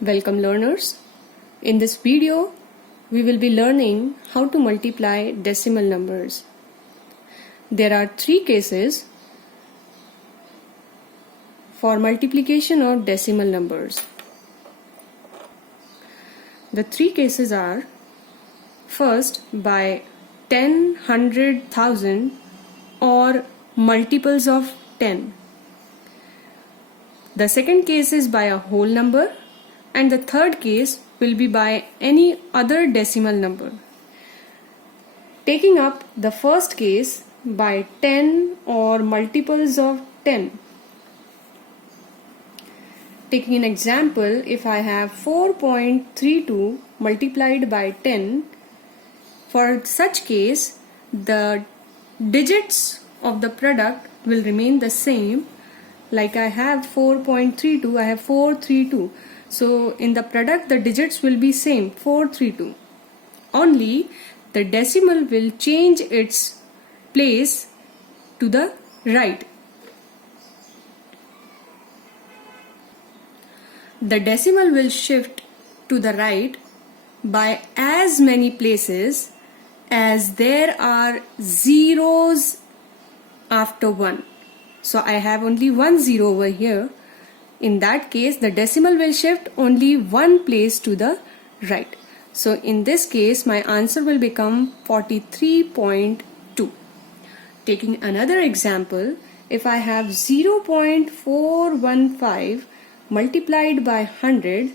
Welcome learners. In this video, we will be learning how to multiply decimal numbers. There are three cases for multiplication of decimal numbers. The three cases are: first, by 10, 100, 1000 or multiples of 10. The second case is by a whole number, and the third case will be by any other decimal number. Taking up the first case, by 10 or multiples of 10. Taking an example, if I have 4.32 multiplied by 10, for such case the digits of the product will remain the same. Like I have 4.32, I have 432. So in the product the digits will be same, 432. Only the decimal will change its place to the right. The decimal will shift to the right by as many places as there are zeros after 1. So I have only one zero over here. In that case, the decimal will shift only one place to the right. So in this case, my answer will become 43.2. Taking another example, if I have 0.415 multiplied by 100,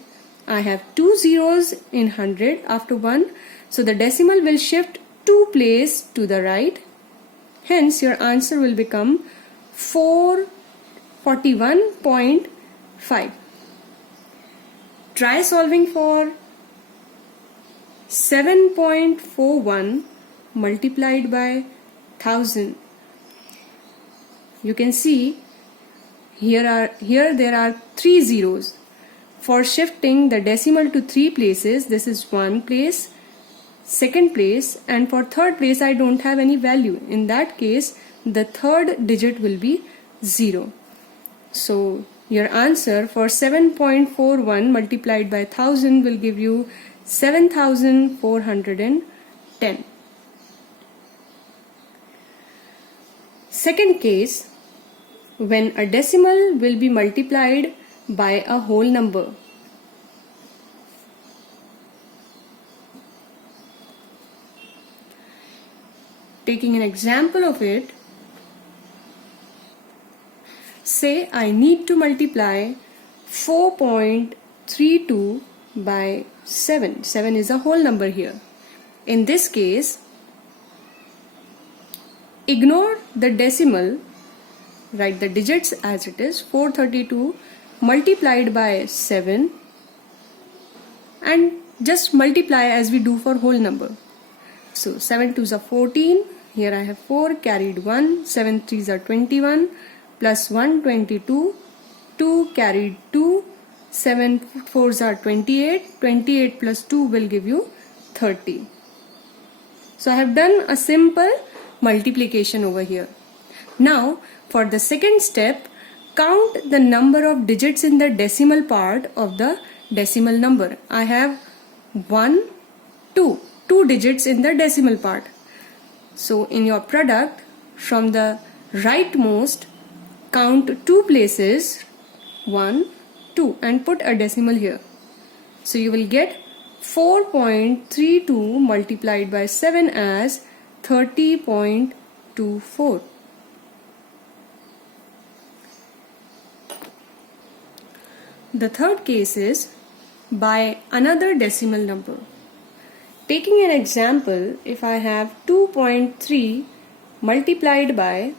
I have two zeros in 100 after 1. So the decimal will shift two places to the right. Hence, your answer will become 441.5. Try solving for 7.41 multiplied by 1000. You can see here there are three zeros. For shifting the decimal to three places, this is one place, second place, and for third place I don't have any value. In that case, the third digit will be 0. So your answer for 7.41 multiplied by 1000 will give you 7410. Second case, when a decimal will be multiplied by a whole number. Taking an example of it, say I need to multiply 4.32 by 7. 7 is a whole number here. In this case, ignore the decimal, write the digits as it is, 432 multiplied by 7, and just multiply as we do for whole number. So 7 2s are 14, here I have 4, carried 1, 7 3s are 21, plus 1 22, 2 carried 2, 7 4s are 28, 28 plus 2 will give you 30. So I have done a simple multiplication over here. Now for the second step, count the number of digits in the decimal part of the decimal number. I have 1, 2 digits in the decimal part. So in your product, from the rightmost, count two places, 1, 2, and put a decimal here. So you will get 4.32 multiplied by 7 as 30.24. The third case is by another decimal number. Taking an example, if I have 2.3 multiplied by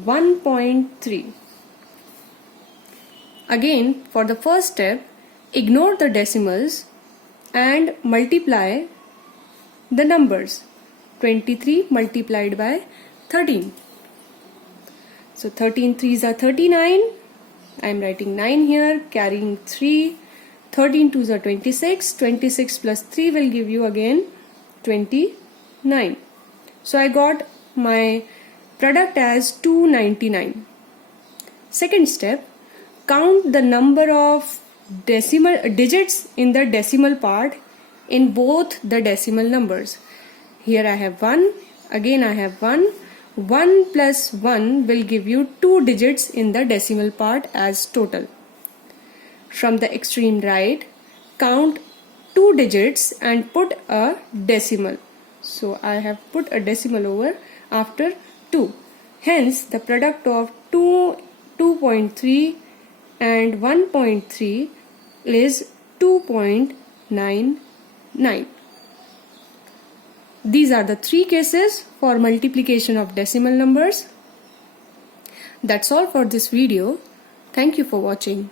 1.3. Again, for the first step, ignore the decimals and multiply the numbers. 23 multiplied by 13. So 13 3s are 39. I am writing 9 here, carrying 3. 13 2s are 26. 26 plus 3 will give you again 29. So I got my product as 299. Second step, count the number of decimal digits in the decimal part in both the decimal numbers. Here I have 1, again I have 1. 1 plus 1 will give you 2 digits in the decimal part as total. From the extreme right, count 2 digits and put a decimal. So I have put a decimal over after 2. Hence the product of 2.3 and 1.3 is 2.99. These are the 3 cases for multiplication of decimal numbers. That's all for this video. Thank you for watching.